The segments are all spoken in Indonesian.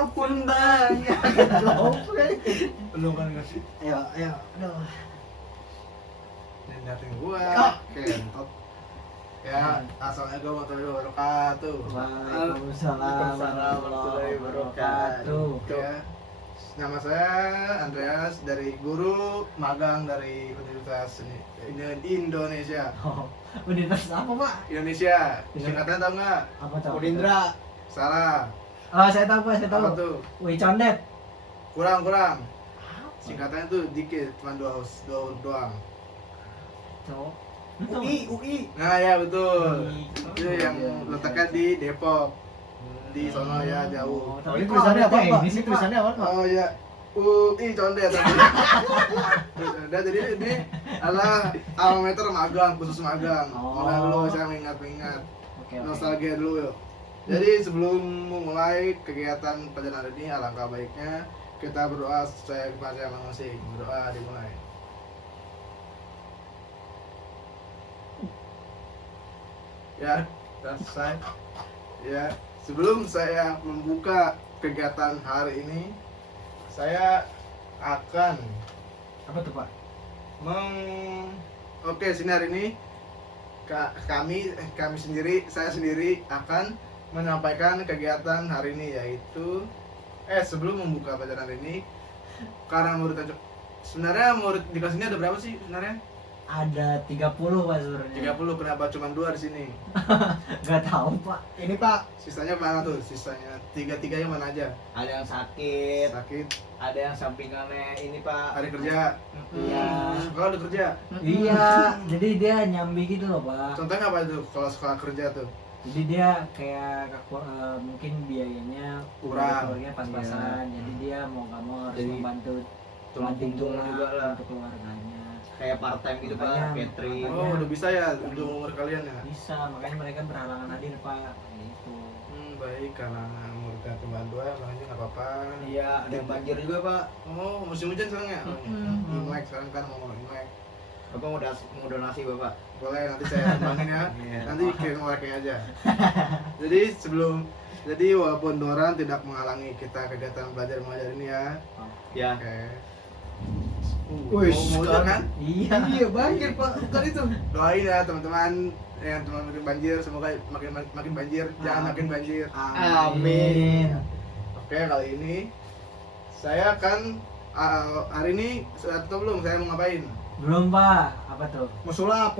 apapun banyak. Belum kan guys. Ayo, aduh. Dan datang gua. Kentot. Ya, assalamualaikum warahmatullahi wabarakatuh. Waalaikumsalam warahmatullahi wabarakatuh. Ya, nama saya Andreas dari guru magang dari Universitas Indonesia. Universitas apa, Pak? Indonesia. Singkatnya tahu nggak? Apa tahu? Udindra. Salah. Oh, saya tahu, Pak, saya tahu. Apa tuh? Wih, condet. Kurang. Singkatannya tuh dikit, cuma dua huruf doang. Cok. UI. Nah ya betul. UI. Itu yang letaknya di Depok. Di sono ya jauh. Oh, Ini kok tulisannya ada apa? Pak? Ini sih tulisannya apa, Pak? Oh ya, UI condet. Udah jadi ini adalah alma mater magang, khusus magang. Oh. Magang dulu saya mengingat-ingat. Oke. Nostalgia dulu yuk. Jadi sebelum memulai kegiatan pelajaran hari ini, alangkah baiknya kita berdoa sesuai kepada masing-masing. Berdoa dimulai. Ya, sudah selesai. Ya, sebelum saya membuka kegiatan hari ini, saya akan Apa tuh, Pak? Oke, sini hari ini kami sendiri, saya sendiri akan menyampaikan kegiatan hari ini, yaitu sebelum membuka pelajaran hari ini, karena murid sebenarnya murid di kelas ini ada berapa sih sebenarnya? Ada 30, Pak, sebenarnya. 30, kenapa cuma 2 di sini? Gak tahu, Pak. Ini, Pak, Sisanya mana tuh? Sisanya tiga-tiganya mana aja? ada yang sakit, Sakit, ada yang sampingannya ini, Pak. hari kerja. Iya. Kalau ada kerja. Iya, jadi dia nyambi gitu loh, Pak. Contohnya apa itu kalau sekolah kerja tuh? Jadi dia kayak mungkin biayanya Kurang. keluarganya pas-pasan, Iya. jadi dia mau nggak mau harus Jadi, membantu tulang-tulang juga lah. untuk keluarganya. Kayak part time gitu, Pak, Makanya- catering. makanya- Oh, udah bisa ya untuk umur kalian ya? Bisa, makanya mereka berhalangan hadir, Pak. Gitu. Baik, karena murid dan teman dua, makanya nggak apa-apa. Iya, ada yang banjir juga, Pak. Oh, musim hujan sekarang ya? Oh, iya. Imlek sekarang kan mau Imlek. Bapak mau donasi, Bapak. Boleh, nanti saya kembangin ya. Iya. Nanti kirim orangnya aja. Jadi walaupun Doran tidak menghalangi kita kegiatan belajar mengajar ini ya. Ya. Oke. Wih, Mau hujan kan? Iya. Iya, banjir, Pak. Bukan itu. Doain ya teman-teman yang teman makin banjir, semoga makin banjir, jangan makin banjir. Amin. Oke, kali ini saya akan hari ini sudah tahu belum saya mau ngapain? Belum, Pak. Apa tuh? Mau sulap.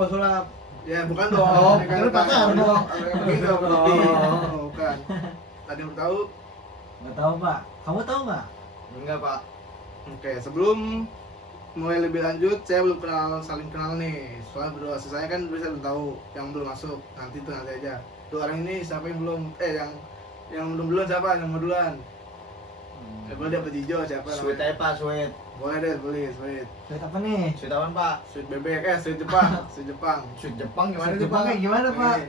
Ya bukan dong. Oh, Ini kan kira pakai dong. Begini dong, berarti. Oh. Oh, bukan. Tadi yang tahu. Nggak tahu, Pak. Kamu tahu nggak? Enggak, Pak. Oke, sebelum mulai lebih lanjut, saya belum saling kenal nih. Soalnya berdua saya kan bisa belum tahu yang belum masuk. Nanti aja. Dua orang ini siapa yang belum? Yang belum duluan siapa? Yang mau duluan? Boleh dapat hijau siapa? Sweet namanya? aja, Pak, sweet. Boleh deh, boleh sweet. Sweet apa nih? Sweet apaan, Pak? Sweet bebek, sweet Jepang, sweet Jepang. Sweet Jepang gimana Sweet tuh, Jepang Pak? kayak gimana, Pak? Nih.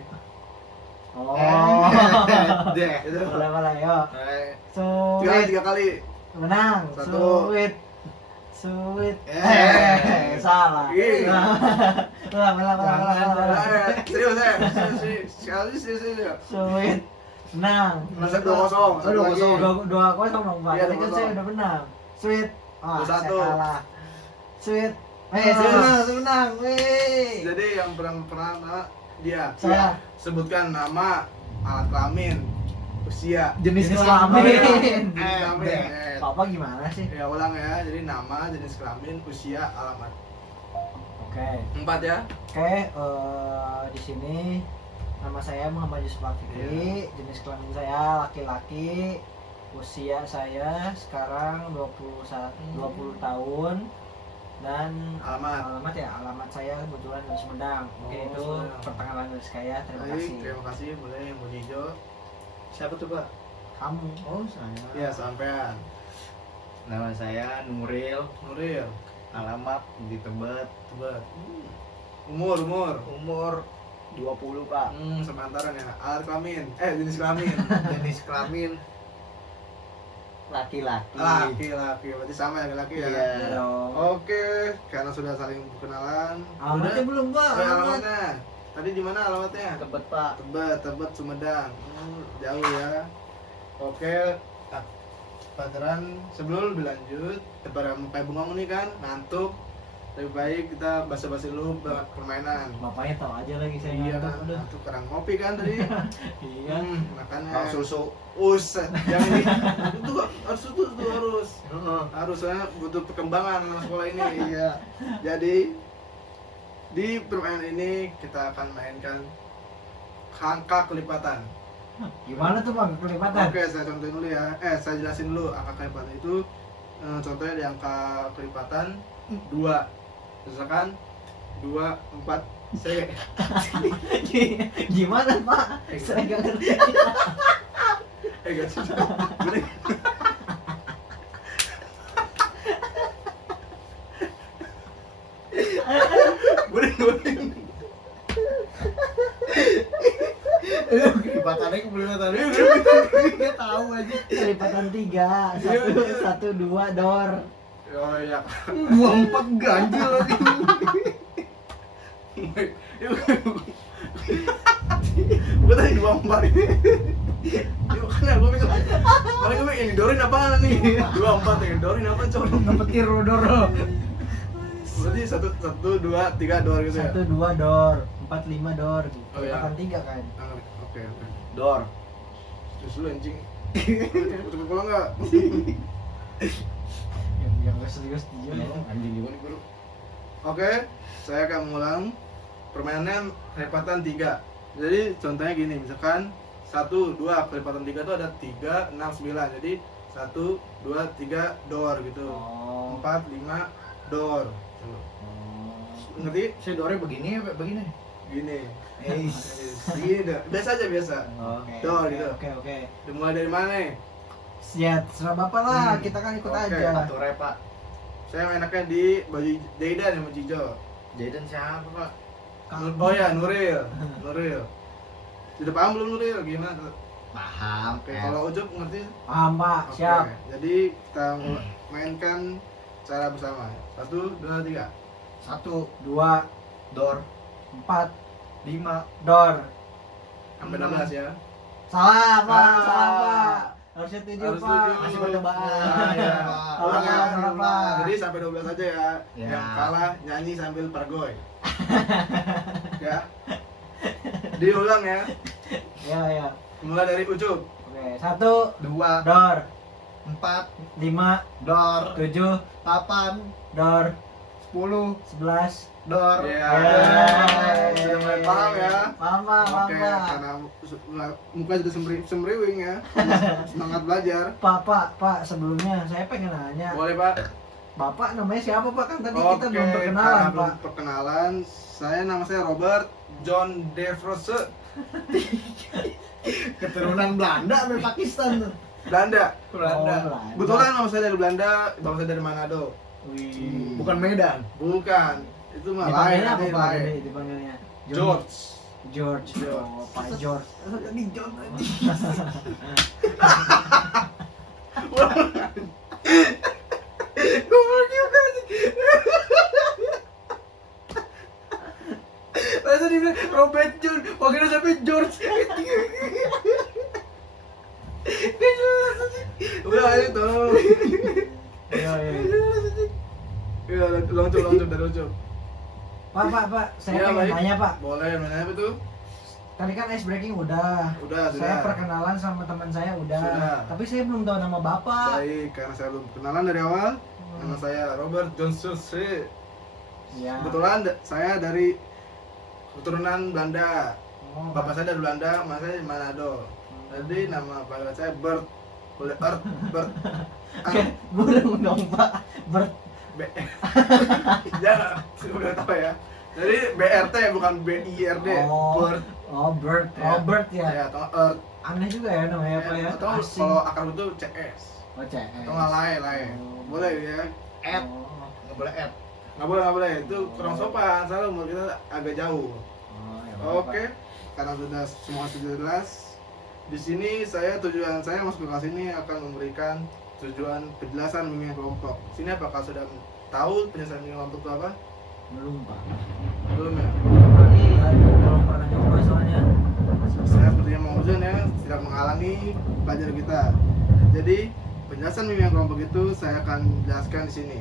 Oh. Deh. Itu. Boleh, yuk. Tiga Sweet. kali. Menang. Satu. Sweet. Salah. Ih. Ulang. Serius ya? Serius. Sweet. Menang. Masa 2-0. Oh, 2-0. 2-0 dong, Pak. Iya, Tadi kan 2-0. saya udah menang. Sweet. Ah, saya 2-1. kalah. Sweet. Ah. Saya menang. Wih. Jadi yang pernah dia. Saya. Sebutkan nama, alat kelamin, usia, Jenis kelamin. kelamin. Papa gimana sih? Ya ulang ya. Jadi nama, jenis kelamin, usia, alamat. Oke. 4 ya. Oke, di sini nama saya Muhammad Yusuf Fikri, jenis kelamin saya laki-laki, usia saya sekarang 20 tahun, dan Alamat. alamat saya kebetulan di Sumedang. Mungkin Oh, itu Sumedang. pertanyaan dari saya. Terima Baik, kasih. terima kasih. Boleh yang mau hijau. Siapa tuh, Pak? Kamu. Oh, saya. Ya, sampean. Nama saya Nuril, Nuril. alamat di Tebet, Tebet. Umur. umur 20, Pak. Sepantaran ya. Alat kelamin. Jenis kelamin. Jenis kelamin laki-laki. Laki-laki. Berarti sama ya laki-laki ya. Iya. Halo. Oke, karena sudah saling berkenalan. Alamatnya Udah? belum, Pak. Oh, ya, alamatnya. Tadi di mana alamatnya? Tebet, Pak. Tebet, Sumedang. Jauh ya. Oke. Pelajaran sebelum lebih lanjut, daripada kayak bengong nih kan, ngantuk, lebih baik kita basa-basi dulu permainan. Bapaknya tahu aja lagi saya Iya ngantuk. kan, Aduh. ngantuk karena ngopi kan tadi. Iya. Makanya. Bang susu. Uset, yang ini itu harus soalnya butuh perkembangan anak sekolah ini. Iya. Jadi di permainan ini kita akan mainkan angka kelipatan. Gimana tuh Bang kelipatan? Oke, saya contohin dulu ya. Saya jelasin dulu angka kelipatan itu. Contohnya di angka kelipatan 2. Misalkan 2, 4. Saya Gimana Pak? Saya nggak ngerti. gak sih. Bener. Bener. Kelipatannya kelipatannya. Dia tahu aja. Kelipatan 3, 1, 2, dor. Oh iya. 24 ganjil lagi. Gue tadi 24. Yuk kan ya, gue mikir makanya gue mikir, Dorin apaan nih? 24 ya, Dorin apa coba? Petir dor. Berarti 1, 2, 3 dor gitu ya? 1, 2, dor. 4, 5, dor. Oh, iya. Kelipatan 3 kan. Oke. Dor. Terus lu anjing. Cepet pulang nggak? Yang nggak serius dia ya. Anjing juga nih guru. Oke, saya akan mengulang permainan kelipatan 3. Jadi contohnya gini, misalkan 1, 2, kelipatan 3 itu ada 3, 6, 9. Jadi 1, 2, 3 dor gitu. Oh. 4, 5 dor. Tuh. Ngerti? Saya dornya begini ya, begini. Gini. Eh, dah. Biasa aja biasa. Oke. Dor gitu. Oke. Dimulai dari mana nih? Ya, terserah Bapak lah, kita kan ikut Oke. aja. Satu Pak. Saya mainnya di baju Jaidan sama Cijo. Jaden siapa Pak? Oh ya, Nuril. Sudah paham belum Nuril? Gimana tuh? Paham. Oke, kalau Ucup ngerti? Paham Pak, Oke, siap. jadi kita mainkan cara bersama. 1, 2, 3. 1 2, dor 4, 5 dor. Sampai 16 ya. Salah Pak, Ah. salah Pak. Harusnya 7 Harus Pak. 7. Masih percobaan. Ah, ya. Salah, Ulang ya. salah, Pak. Jadi sampai 12 aja ya. Ya. Yang kalah nyanyi sambil pergoy. Ya. Diulang ya. Ya. Mulai dari Ucup. Oke, 1, 2 dor. 4 5, dor 7, 8 dor. 10 11. dor. Ya. Yeay. Sudah mulai paham ya. Paham Pak, paham Oke, Pak. karena muka sudah semriwing ya. Semangat belajar. Pak, sebelumnya saya pengen nanya. Boleh, Pak? Bapak namanya siapa Pak? Kan tadi kita belum perkenalan karena Pak. belum perkenalan. Nama saya Robert John DeVrose, Keturunan Belanda sampai Pakistan tuh. Belanda. Belanda. Oh, Kebetulan nama saya dari Belanda, bapak saya dari Manado. Wih. Bukan Medan. Bukan. Itu mah lain. Dipanggilnya apa nanti Pak? lain. Tadi dipanggilnya George. George. George. Oh, Pak George. Tadi John tadi. Ngomong juga sih. Masa dia bilang Robert John, wakilnya sampai George. Udah ayo tolong. Iya. Iya, loncat dari Ucup. Pak, saya Iya, pengen baik. nanya Pak. Boleh, mana apa tuh? Tadi kan ice breaking udah. Udah, Saya sudah. perkenalan sama teman saya udah. Sudah. Tapi saya belum tahu nama Bapak. Baik, karena saya belum kenalan dari awal. Nama saya Robert Johnson Street. Ya. Kebetulan saya dari keturunan Belanda. Oh, Bapak saya dari Belanda, mas saya dari Manado. Jadi nama panggilan saya Bert. Boleh Bert. Burung dong Pak. Bert. Ya, udah tahu ya. Jadi BRT bukan BIRD. Oh. Bert. Oh, Bert. Ya. Oh, Bert ya. Ya, atau Earth. Aneh juga ya namanya Pak ya. Atau Asing. kalau akar itu CS. Oh, CS. Atau nggak lain. Oh. Boleh ya. Ed. Oh. Nggak boleh Ed. Nggak boleh. Itu kurang sopan. Soalnya umur kita agak jauh. Oh, ya Oke, karena sudah semua sudah jelas. Di sini tujuan saya masuk ke kelas ini akan memberikan tujuan penjelasan bimbingan kelompok. Sini apakah sudah tahu penjelasan bimbingan kelompok itu apa? Belum Pak. Belum ya? Belum pernah nyoba soalnya. Saya sepertinya mau ujian ya, tidak menghalangi pelajar kita. Jadi Penjelasan bimbingan kelompok itu saya akan jelaskan di sini.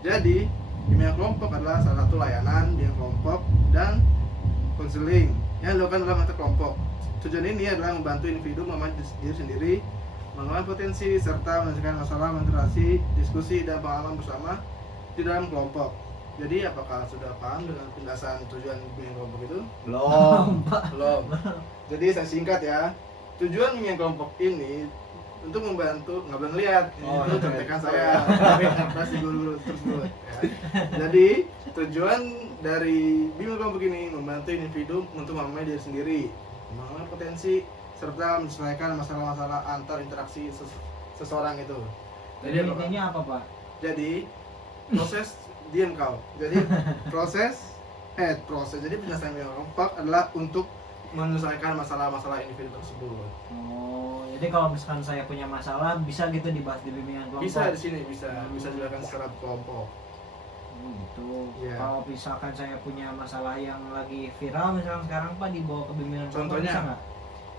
Jadi, bimbingan kelompok adalah salah satu layanan bimbingan kelompok dan konseling yang dilakukan dalam mata kelompok. Tujuan ini adalah membantu individu mengamati diri sendiri, mengenal potensi, serta menyelesaikan masalah, interaksi, diskusi, dan pengalaman bersama di dalam kelompok. Jadi, apakah sudah paham dengan penjelasan tujuan bimbingan kelompok itu? Belum. Belum. Jadi, saya singkat ya. Tujuan bimbingan kelompok ini untuk membantu, nggak boleh ngeliat, Oh, itu iya. contekan saya, pasti guru tersebut. Ya. Jadi tujuan dari bimbingan kelompok ini membantu individu untuk memahami diri sendiri, mengenal potensi, serta menyelesaikan masalah-masalah antar interaksi seseorang itu. Jadi apa, Pak? intinya apa Pak? Jadi proses diam kau. Jadi proses. Jadi penjelasan bimbingan kelompok adalah untuk menyelesaikan masalah-masalah individu tersebut. Oh, jadi kalau misalkan saya punya masalah bisa gitu dibahas di bimbingan kelompok? Bisa di sini bisa dilakukan secara kelompok. Oh, gitu. Iya. Kalau misalkan saya punya masalah yang lagi viral misalkan sekarang Pak dibawa ke bimbingan kelompok Contohnya? bisa nggak?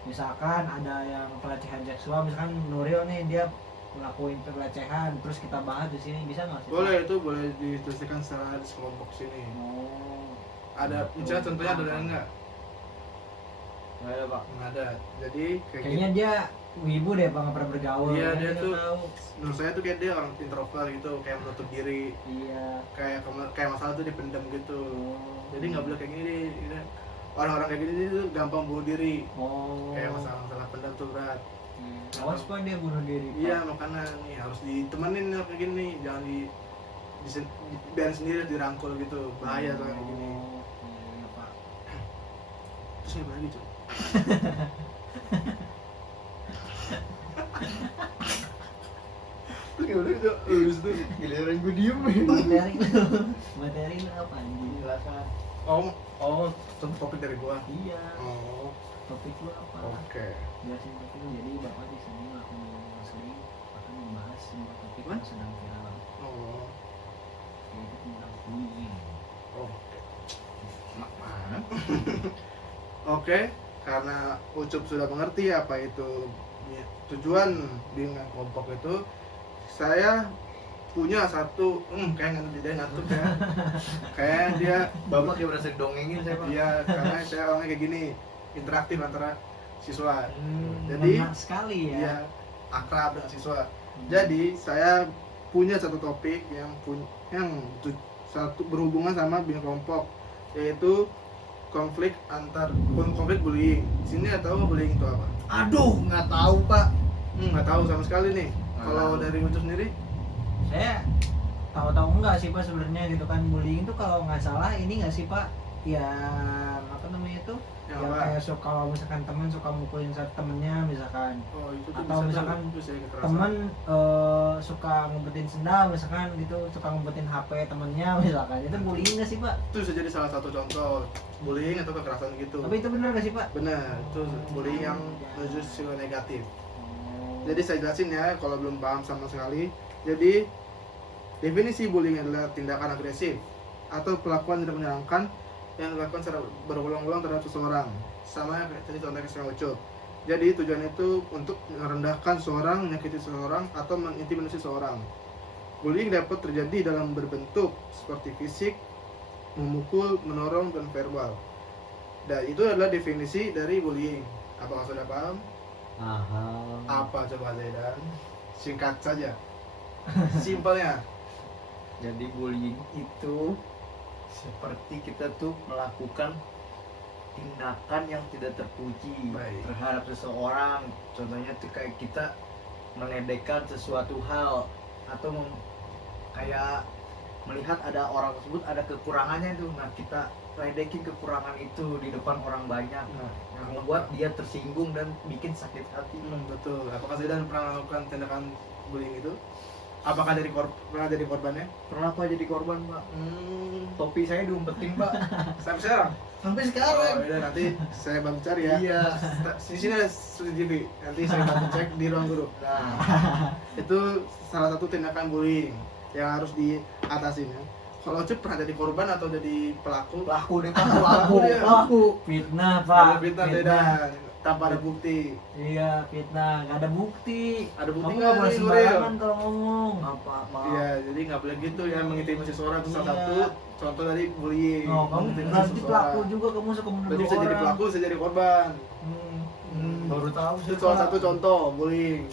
Misalkan ada yang pelecehan seksual, misalkan Nuril nih dia ngelakuin pelecehan, terus kita bahas di sini bisa nggak sih? Pak? Boleh, itu boleh dituliskan secara di kelompok sini. Oh. Ada misalnya contohnya ada enggak? Nggak ada Pak. Nggak ada. Jadi kayak Kayaknya dia wibu deh Pak, nggak pernah bergaul. Iya, Kan dia kita tuh tahu. menurut saya tuh kayak dia orang introvert gitu, kayak menutup diri, Iya. kayak masalah tuh dipendam gitu. Oh. Jadi nggak boleh kayak gini. Orang-orang kayak gini tuh gampang bunuh diri. Oh. Kayak masalah pendam tuh berat. Awas Pak dia bunuh diri. Pak. Iya, makanya nih harus ditemenin nih kayak gini, jangan biarin sendiri dirangkul gitu. Bahaya tuh kayak gini. Oh, iya Pak. Terus gimana lagi, Cuk? Terus gimana gitu? Terus tuh Giliran gue diem. Materi lu apa anjing? Silakan. oh, topik dari gua. Iya. Oh, Topik lu apa? oke. Jelasin topik lu. Jadi Bapak di sini aku muslim akan membahas semua topik yang What? sedang viral. Oh, Yaitu tentang bullying. oke. Mana? Oke, karena Ucup sudah mengerti apa itu tujuan bimbingan kelompok itu, saya punya satu, kayak dia ngantuk ya. Kayak dia, Bapak kayak berasa dongengin saya Pak. iya, karena saya orangnya kayak gini, interaktif antara siswa. Jadi, Menarik sekali ya. dia akrab dengan siswa. Jadi saya punya satu topik yang satu berhubungan sama bimbingan kelompok, yaitu konflik bullying. Di sini nggak tahu bullying itu apa? Aduh, nggak tahu Pak. Nggak tahu sama sekali nih. Nggak Kalau tahu. dari Ucup sendiri, Saya tahu-tahu enggak sih Pak sebenarnya gitu kan, bullying itu kalau nggak salah ini nggak sih Pak, yang apa namanya itu, yang yang apa? kayak suka kalau misalkan teman suka mukulin satu temennya misalkan, Oh, itu tuh atau bisa misalkan tuh, bisa kekerasan. temen suka ngebetin sendal misalkan gitu, suka ngebetin HP temennya misalkan, itu bullying nggak sih Pak? Itu bisa jadi salah satu contoh bullying atau kekerasan gitu. Tapi itu benar nggak sih Pak? Benar, itu bullying yang menuju sisi negatif. Oh. Jadi saya jelasin ya kalau belum paham sama sekali. Jadi definisi bullying adalah tindakan agresif atau perlakuan tidak menyenangkan yang dilakukan secara berulang-ulang terhadap seseorang. Sama kayak tadi contohnya saya Ucup. Jadi tujuan itu untuk merendahkan seseorang, menyakiti seseorang, atau mengintimidasi seseorang. Bullying dapat terjadi dalam berbentuk seperti fisik, memukul, menorong, dan verbal. Dan itu adalah definisi dari bullying. Apakah sudah paham? Apa coba Zaidan? Singkat saja. Simpelnya. Jadi bullying itu seperti kita tuh melakukan tindakan yang tidak terpuji Baik. terhadap seseorang. Contohnya tuh kayak kita meledekkan sesuatu hal atau kayak melihat ada orang tersebut ada kekurangannya itu, nah kita ledekin kekurangan itu di depan orang banyak, Nah, yang membuat dia tersinggung dan bikin sakit hati. betul. Apakah Zaidan pernah melakukan tindakan bullying itu? Apakah pernah jadi korbannya? Pernah Pak jadi korban Pak, topi saya diumpetin Pak. Sampai sekarang? Sampai Oh, sekarang. yaudah, nanti saya bantu cari ya. Iya. Di sini ada CCTV. Nanti saya bantu cek di ruang guru. Nah, Itu salah satu tindakan bullying yang harus diatasin ya. Kalau Ucup pernah jadi korban atau jadi pelaku? pelaku deh Pak, Pelaku dia. pelaku. Fitnah Ada Pak. fitnah Zaidan. tanpa ada bukti. Iya, fitnah, nggak ada bukti. Ada bukti Kamu nggak nggak boleh nih, sembarangan Nuril? kalau ngomong. Maaf. Iya, jadi nggak boleh gitu ya, mengintimidasi seseorang itu salah Iya. satu contoh dari bullying. Oh, kamu Mengintimidasi berarti seseorang. pelaku juga, kamu suka menuduh Berarti bisa jadi orang. pelaku, bisa jadi korban. Baru tahu Itu salah satu contoh bullying.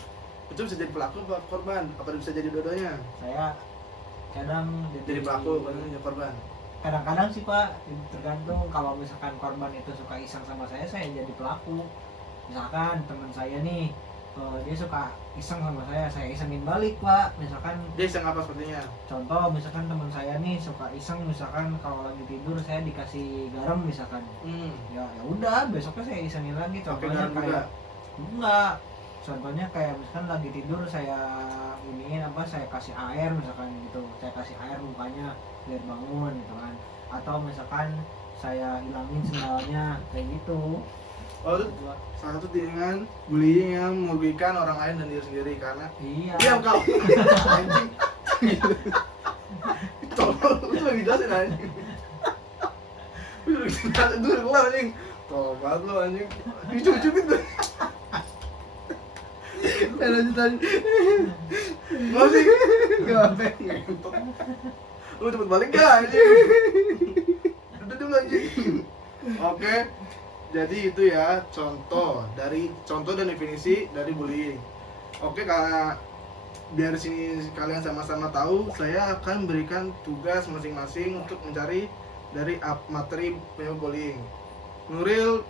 Itu bisa jadi pelaku apa korban? Apa bisa jadi dua-duanya? Saya kadang Jadi pelaku, bukan jadi korban. kadang-kadang sih Pak, tergantung. Kalau misalkan korban itu suka iseng sama saya jadi pelaku. Misalkan teman saya nih, dia suka iseng sama saya isengin balik Pak. Misalkan Dia iseng apa sepertinya? contoh, misalkan teman saya nih suka iseng, misalkan kalau lagi tidur saya dikasih garam misalkan, ya udah besoknya saya isengin lagi. Pakai Contohnya garam juga. kayak enggak, contohnya kayak misalkan lagi tidur saya iniin apa, saya kasih air misalkan gitu, saya kasih air mukanya biar bangun gitu kan, atau misalkan saya hilangin sendalnya kayak gitu. Oh, itu salah satu dengan bullying yang merugikan orang lain dan diri sendiri karena Iya. diam kau. Anjing. Tolong, itu lagi jelasin anjing. Itu lagi jelasin, itu udah kelar anjing. Tolong banget lo anjing. Dicucupin tuh. Lanjut anjing. Mau sih? Gak apa. Lu cepet balik gak anjing? Udah dulu anjing. Oke. Jadi itu ya contoh dan definisi dari bullying. Oke, karena biar sini kalian sama-sama tahu, saya akan berikan tugas masing-masing untuk mencari dari materi penyebab bullying. Nuril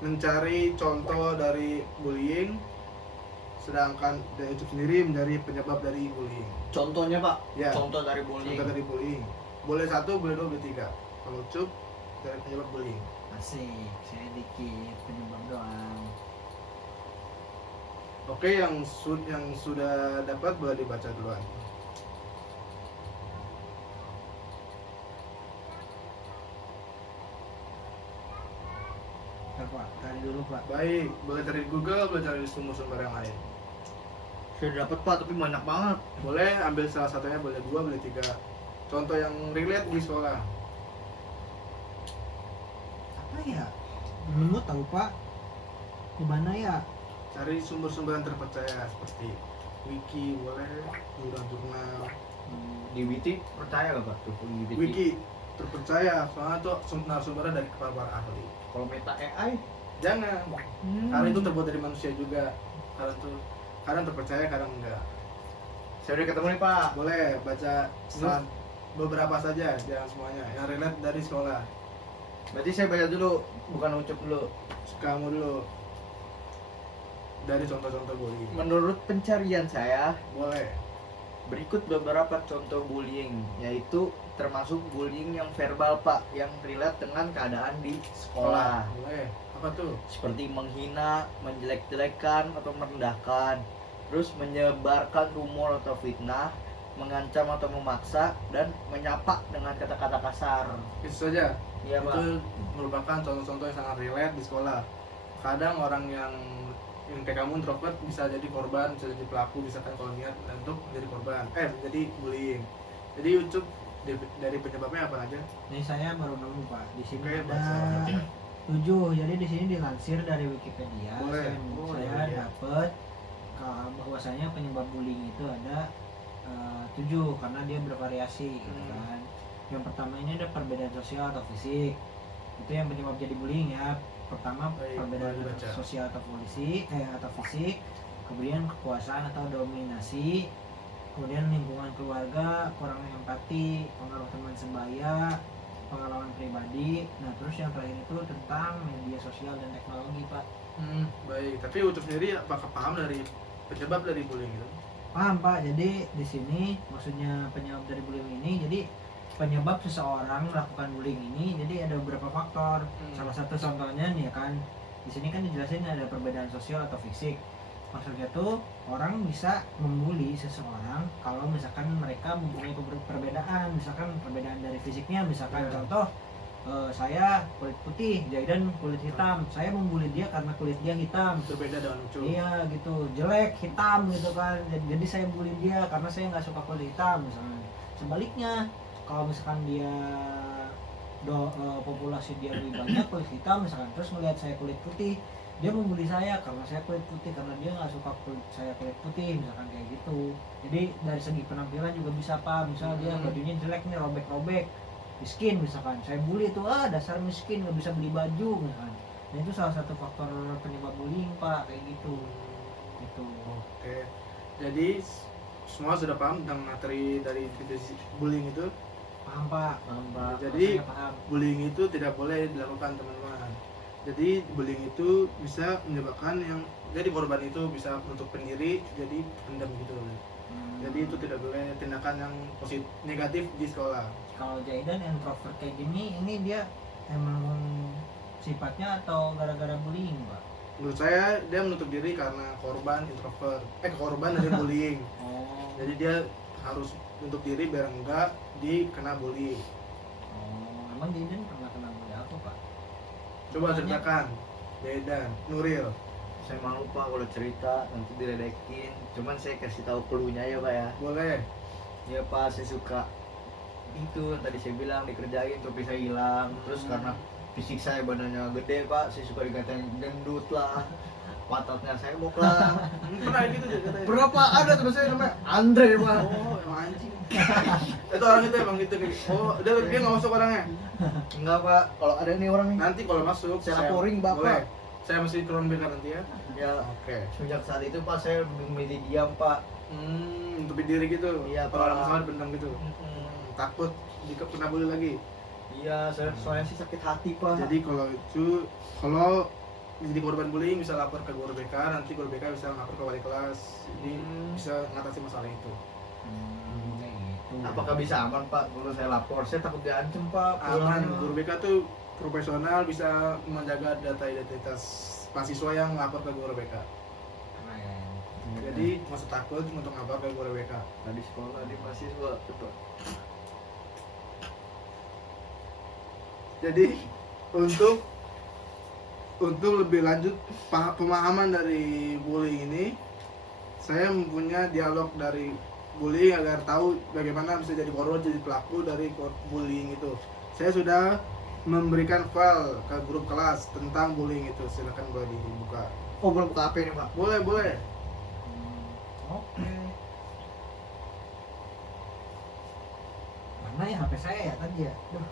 mencari contoh dari bullying, sedangkan dari Ucup sendiri mencari penyebab dari bullying. Contohnya Pak, Ya. contoh dari bullying. Contoh dari bullying. Boleh 1, boleh 2, boleh 3. Kalau Ucup dari penyebab bullying. Asik, saya dikit penyebab doang. Oke, yang sudah dapat boleh dibaca duluan. Pak, cari dulu Pak. Baik, boleh cari di Google, boleh cari di sumber-sumber yang lain. Sudah dapat Pak, tapi banyak banget. Boleh ambil salah satunya, boleh 2, boleh 3. Contoh yang relate di sekolah. Apa ya? Belum tahu Pak. Di mana ya? Cari sumber-sumber yang terpercaya seperti wiki, boleh, jurnal-jurnal. Di Wiki percaya nggak Pak? Tuh, di Wiki terpercaya, soalnya tuh sumber-sumbernya dari para ahli. Kalau Meta AI, Jangan, karena itu terbuat dari manusia juga. Kadang terpercaya, kadang enggak. saya udah ketemu nih Pak. Boleh baca beberapa saja, jangan semuanya. Yang relate dari sekolah. Berarti saya baca dulu, bukan ucup dulu. Kamu dulu. Dari contoh-contoh bullying. Menurut pencarian saya, Boleh. berikut beberapa contoh bullying, yaitu termasuk bullying yang verbal Pak, yang relate dengan keadaan di sekolah. Boleh. Apa tuh? Seperti menghina, menjelek-jelekan atau merendahkan, terus menyebarkan rumor atau fitnah, mengancam atau memaksa, dan menyapa dengan kata-kata kasar. Itu saja. Iya Pak. Itu merupakan contoh-contoh yang sangat relate di sekolah. Kadang orang yang kayak kamu introvert bisa jadi korban, bisa jadi pelaku, bisa kan kalau niat untuk menjadi korban, menjadi bullying. Jadi Ucup dari penyebabnya apa aja? Ini saya baru nemu Pak. Di sini Oke, ada baca. 7. Jadi di sini dilansir dari Wikipedia. Boleh. Saya Iya. dapat bahwasanya penyebab bullying itu ada 7 karena dia bervariasi gitu kan. Yang pertama ini ada perbedaan sosial atau fisik. Itu yang penyebab jadi bullying ya. Pertama Baik, perbedaan boleh dibaca. sosial atau atau fisik, kemudian kekuasaan atau dominasi, kemudian lingkungan keluarga, kurang empati, pengaruh teman sebaya, pengalaman pribadi. Nah terus yang terakhir itu tentang media sosial dan teknologi Pak. Baik. Tapi Ucup sendiri apakah paham dari penyebab dari bullying itu? Paham Pak, jadi di sini maksudnya penyebab dari bullying ini, jadi penyebab seseorang melakukan bullying ini, jadi ada beberapa faktor. Salah satu contohnya nih ya kan, di sini kan dijelasin ada perbedaan sosial atau fisik. Maksudnya tuh orang bisa membuli seseorang kalau misalkan mereka mempunyai perbedaan, misalkan perbedaan dari fisiknya, misalkan Ya. contoh saya kulit putih, Jaidan kulit hitam, saya membuli dia karena kulit dia hitam. Berbeda dengan Ucup. Iya gitu, jelek hitam gitu kan. Jadi saya bully dia karena saya nggak suka kulit hitam misalnya. Sebaliknya, kalau misalkan dia populasi dia lebih banyak kulit hitam misalkan, terus melihat saya kulit putih, dia membuli saya karena saya kulit putih, karena dia nggak suka saya kulit putih, misalkan kayak gitu. Jadi dari segi penampilan juga bisa Pak, misal dia bajunya jelek nih, robek-robek, miskin misalkan, saya bully tuh, dasar miskin nggak bisa beli baju misalkan. Nah itu salah satu faktor penyebab bullying Pak, kayak gitu. Gitu. Oke. Jadi semua sudah paham tentang materi dari definisi bullying itu. Paham Pak? Jadi Rasanya paham. bullying itu tidak boleh dilakukan teman-teman. Jadi bullying itu bisa menyebabkan yang jadi korban itu bisa menutup pendiri, jadi pendam gitu. Jadi itu tidak boleh tindakan yang positif negatif di sekolah. Kalau Jaidan introvert kayak gini, ini dia emang sifatnya atau gara-gara bullying Pak? Menurut saya dia menutup diri karena korban introvert, korban dari bullying. Oh. Jadi dia harus menutup diri biar enggak dikena bully. Oh, emang Jaidan pernah kena bully apa Pak? Coba ceritakan, Dedan, Nuril. Saya malu Pak kalau cerita nanti diledekin. Cuman saya kasih tahu cluenya ya Pak ya. Boleh. Ya Pak, saya suka itu tadi saya bilang dikerjain topi saya hilang. Terus karena fisik saya badannya gede Pak, saya suka dikatain gendut lah, pantatnya sembok lah. Pernah gitu juga katanya. Berapa ada teman saya namanya Andre Pak. Oh, emang anjing. Itu orang itu emang gitu nih. Oh, dia nggak masuk orangnya. Enggak Pak, kalau ada nih orang nih. Nanti kalau masuk Saya laporin, Bapak. Boleh. Saya mesti turun BK nanti ya. Ya, Oke. sejak saat itu Pak saya memilih diam Pak. Untuk diri gitu. Iya, Kalau ada Pak. masalah dipendam gitu. Takut jika kena bully lagi. Iya, saya soalnya sih sakit hati Pak. Jadi kalau jadi korban bullying bisa lapor ke guru BK, nanti guru BK bisa lapor ke wali kelas. Jadi bisa mengatasi masalah itu. Kayak gitu. Apakah bisa aman Pak kalau saya lapor? Saya takut diancam Pak. Aman, guru BK tuh profesional, bisa menjaga data identitas mahasiswa yang lapor ke guru BK. Keren. Jadi nggak usah takut untuk lapor ke guru BK. Tadi sekolah di mahasiswa Pak. Jadi untuk lebih lanjut pemahaman dari bullying ini, saya mempunyai dialog dari bullying agar tahu bagaimana bisa jadi korban, jadi pelaku dari bullying itu. Saya sudah memberikan file ke grup kelas tentang bullying itu. Silakan boleh dibuka. Oh, belum buka HP nih Pak. Boleh. Oke. Mana ya HP saya ya tadi ya? Duh,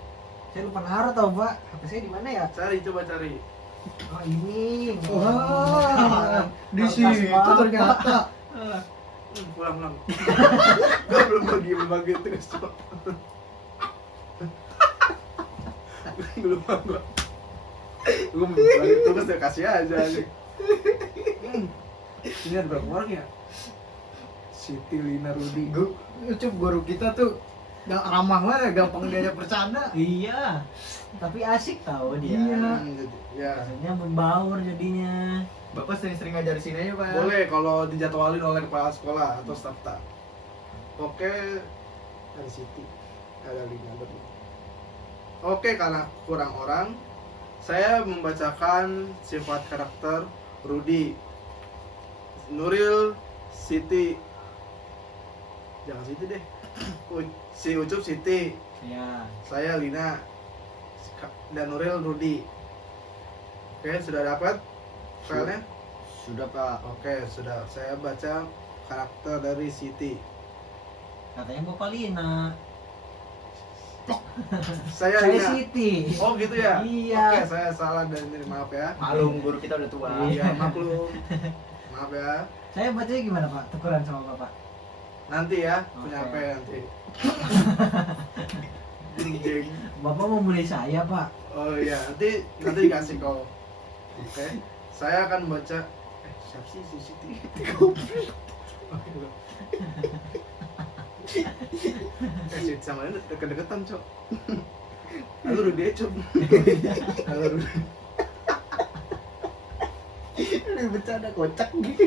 saya lupa naruh tau Pak. HP saya di mana ya? Coba cari. Oh ini. Wah, di Makasih, situ Pak. ternyata. Pulang. Gue belum bagi tugas coba. Belum gue. Gue bagi tugas ya kasih aja nih. Ini ada berapa orang ya? Siti, Lina, Rudi. Guru kita tuh yang ramah banget, gampang diajak bercanda. Iya. Tapi asik tahu dia. Iya. Ya. Rasanya berbaur jadinya. Bapak sering-sering ngajar sini aja Pak. Boleh kalau dijadwalin oleh kepala sekolah atau staf tak. Oke, dari Siti, ada Lina, betul. Oke, karena kurang orang, saya membacakan sifat karakter Rudi, Nuril, Siti, jangan Siti deh, si Ucup Siti, Iya. saya Lina, dan Nuril Rudi. Oke, sudah dapat filenya? Sudah Pak. Oke, sudah. Saya baca karakter dari Siti. Katanya Bapak Lina. Saya Saya Lina. Siti. Oh gitu ya? Iya. Oke, saya salah dan maaf ya. Malum, guru kita udah tua. Iya, maklum. Maaf ya. Saya bacanya gimana Pak? Tukeran sama Bapak. Nanti ya, Oke. punya apa ya nanti. Jeng. Bapak mau mulai saya Pak. Oh iya, nanti dikasih kau. Oke. Saya akan baca siapa sih si Siti? Siti sama ini deket-deketan, Cok. Halo Rudi, Cok. Halo Rudi. Ini bercanda kocak gitu.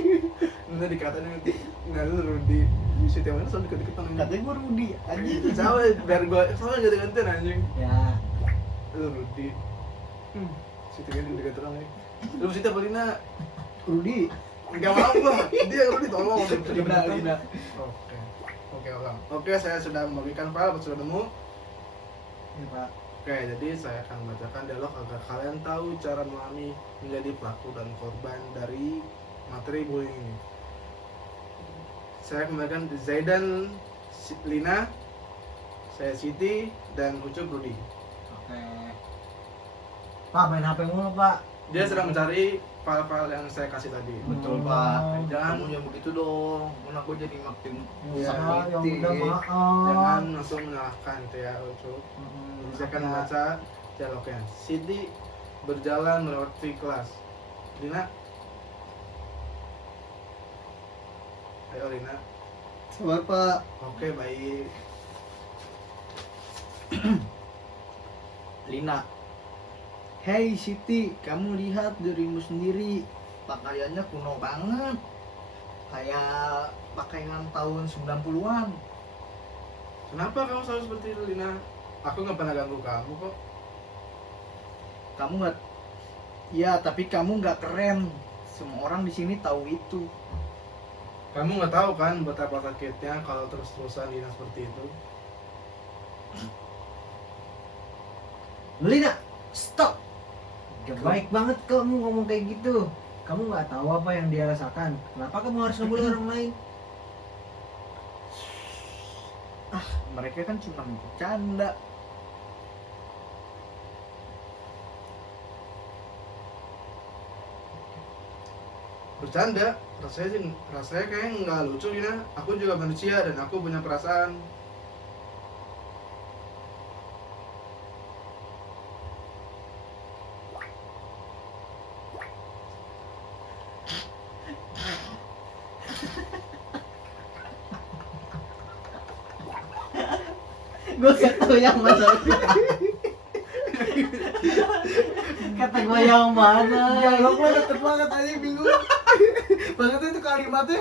Nanti dikatain nanti halo Rudi. Siti mana soal deket-deketan. Katanya gua Rudi anjing. Sama biar gua sama ganti-gantian anjing. Ya. Halo Rudi. Siti kan deket-deketan lagi. Lu Siti apa Lina? Rudi. Enggak mau gua. Dia Rudi tolong. Lina. Oke, ulang. Oke, saya sudah membagikan file, sudah nemu. Ini Pak. Oke, Oke, jadi saya akan membacakan dialog agar kalian tahu cara memahami menjadi pelaku dan korban dari materi bullying ini. Saya kembalikan Zaidan, Lina, saya Siti, dan Ucup Rudi. Oke. Pak main HP mulu pak. Dia sedang mencari file-file yang saya kasih tadi. Betul Pak. Oh. Jangan kamu yang begitu dong. Kan aku jadi makin Ya, yang sakit. udah maaf. Jangan langsung menyalahkan itu ya Ucup. Mm-mm. Jadi saya akan Ya. membaca dialognya. Siti berjalan melewati kelas. Lina. Ayo Lina. Sabar Pak. Oke, baik. Lina. Hei Siti, kamu lihat dirimu sendiri. Pakaiannya kuno banget. Kayak pakaian tahun 90-an. Kenapa kamu selalu seperti itu, Lina? Aku nggak pernah ganggu kamu kok. Kamu nggak? Ya, tapi kamu nggak keren. Semua orang di sini tahu itu. Kamu nggak tahu kan betapa sakitnya kalau terus-terusan Lina seperti itu. Lina, stop. Gak baik banget kamu ngomong kayak gitu. Kamu nggak tahu apa yang dia rasakan. Kenapa kamu harus ngebully orang lain? Mereka kan cuma bercanda. Bercanda, rasanya kayak nggak lucu, Lina. Aku juga manusia dan aku punya perasaan. Gue gak tahu yang mana. Kata gue yang mana. Dialognya deket banget aja, bingung. Banget itu kalimatnya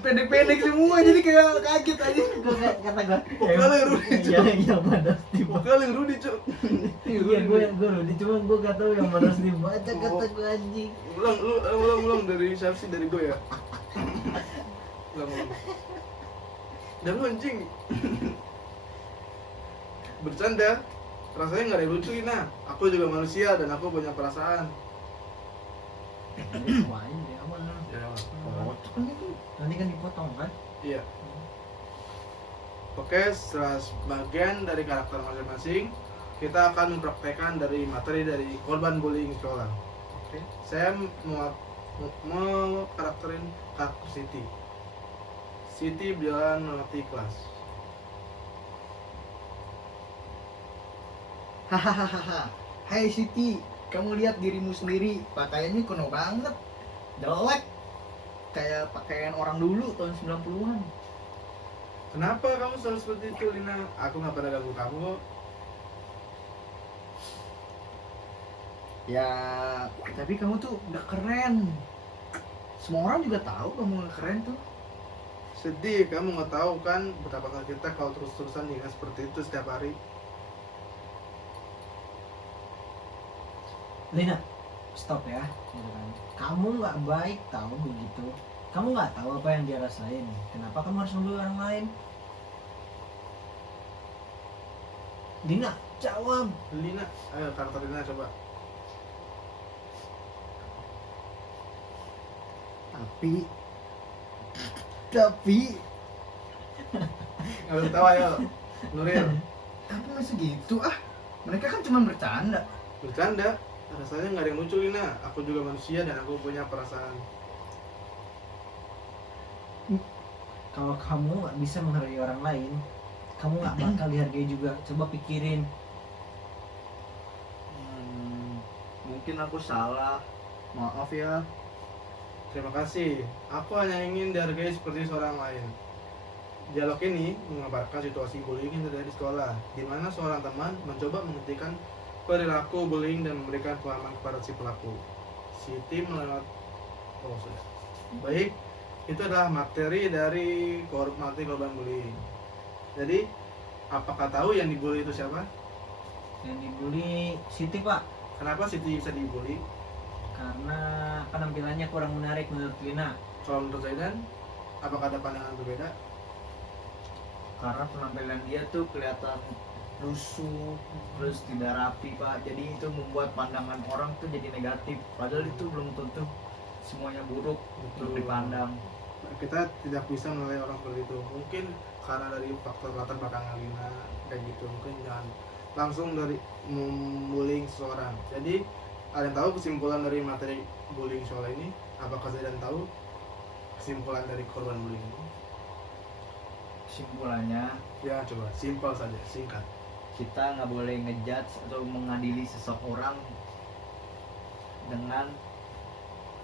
pendek-pendek semua, jadi kayak kaget aja. Gue kata gue. Vokal yang Rudi, Cuk. Yang mana sih? Vokal yang Rudi, Cuk. Iya gue Rudi, cuma gue gak tahu yang mana sih baca kata gue anjing. Ulang dari siapa sih? Dari gue ya. Ulang. Dan lu anjing. Bercanda, rasanya nggak ada yang lucu, Lina. Aku juga manusia dan aku punya perasaan. Wah, ini dia aman. Ya, Nanti kan dipotong kan? iya. Oke, setelah sebagian dari karakter masing-masing, kita akan mempraktekkan dari materi dari korban bullying sekolah. Oke, saya mau karakterin karakter Siti. Siti berjalan melewati kelas. Hahaha. Hai Siti, kamu lihat dirimu sendiri. Pakaiannya kuno banget. Jelek. Kayak pakaian orang dulu tahun 90-an. Kenapa kamu selalu seperti itu, Lina? Aku nggak pernah ganggu kamu kok. Ya, tapi kamu tuh gak keren. Semua orang juga tahu kamu gak keren tuh. Sedih, kamu nggak tahu kan betapa sakitnya kalau terus-terusan diingat seperti itu setiap hari. Lina, stop ya. Gitu kan. Kamu nggak baik tahu begitu. Kamu nggak tahu apa yang dia rasain. Kenapa kamu harus ngebully orang lain? Lina, jawab. Lina, ayo karakter Lina coba. Tapi Nggak usah tahu, ayo. Nuril, tapi masih gitu ah. Mereka kan cuma bercanda. bercanda. Rasanya nggak ada yang lucu, Lina. Aku juga manusia dan aku punya perasaan. Kalau kamu nggak bisa menghargai orang lain, kamu nggak bakal dihargai juga. Coba pikirin. Mungkin aku salah. Maaf ya. Terima kasih. Aku hanya ingin dihargai seperti seorang lain. Dialog ini mengabarkan situasi bullying yang terjadi di sekolah, di mana seorang teman mencoba menghentikan perilaku bullying dan memberikan pemahaman kepada si pelaku. Siti melewat. Oh sudah. Baik, itu adalah materi dari materi korban bullying. Jadi, apakah tahu yang dibully itu siapa? Yang dibully Siti pak, Kenapa Siti bisa dibully? karena penampilannya kurang menarik menurut Lina. Kalau menurut Zaidan, apakah ada pandangan berbeda? Karena penampilan dia tuh kelihatan rusuh, terus tidak rapi Pak. Jadi itu membuat pandangan orang tuh jadi negatif. Padahal itu belum tentu semuanya buruk untuk dipandang. Kita tidak bisa menilai orang seperti itu. Mungkin karena dari faktor latar belakang Alina kayak gitu. Mungkin jangan langsung dari membullying seseorang. Jadi ada yang tahu kesimpulan dari materi bullying soal ini? Apakah Zaidan tahu kesimpulan dari korban bullying ini? Kesimpulannya, Ya coba simpel saja, singkat. kita nggak boleh ngejudge atau mengadili seseorang dengan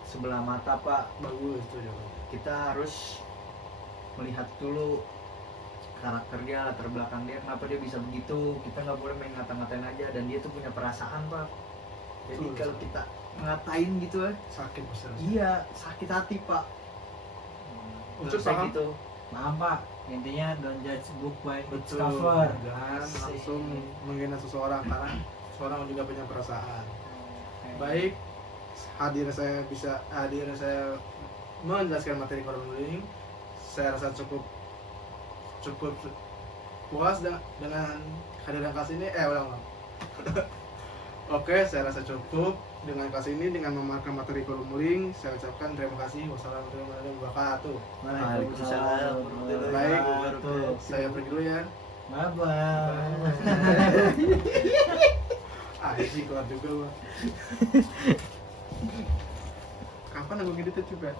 sebelah mata Pak. Bagus itu ya. Kita harus melihat dulu karakter dia, latar belakang dia, kenapa dia bisa begitu. Kita nggak boleh main ngata-ngatain aja, dan dia tuh punya perasaan Pak. Jadi Betul. kalau kita ngatain gitu Sakit pasti. iya sakit hati Pak. Untuk Menurut saya paham? gitu. Paham Pak, intinya don't judge book by its Betul. cover. Jangan Asik. langsung menghina seseorang karena seseorang juga punya perasaan. Baik, hadir saya menjelaskan materi korban bullying. Saya rasa cukup puas dengan kehadiran kelas ini. Ulang. Oke, saya rasa cukup dengan kelas ini, dengan memaparkan materi korban bullying. Saya ucapkan terima kasih. Wassalamualaikum warahmatullahi wabarakatuh. Waalaikumsalam warahmatullahi Baik, wabarakatuh. saya pergi dulu ya. Bye bye. Sih keluar juga gua. Kapan aku ngedit coba?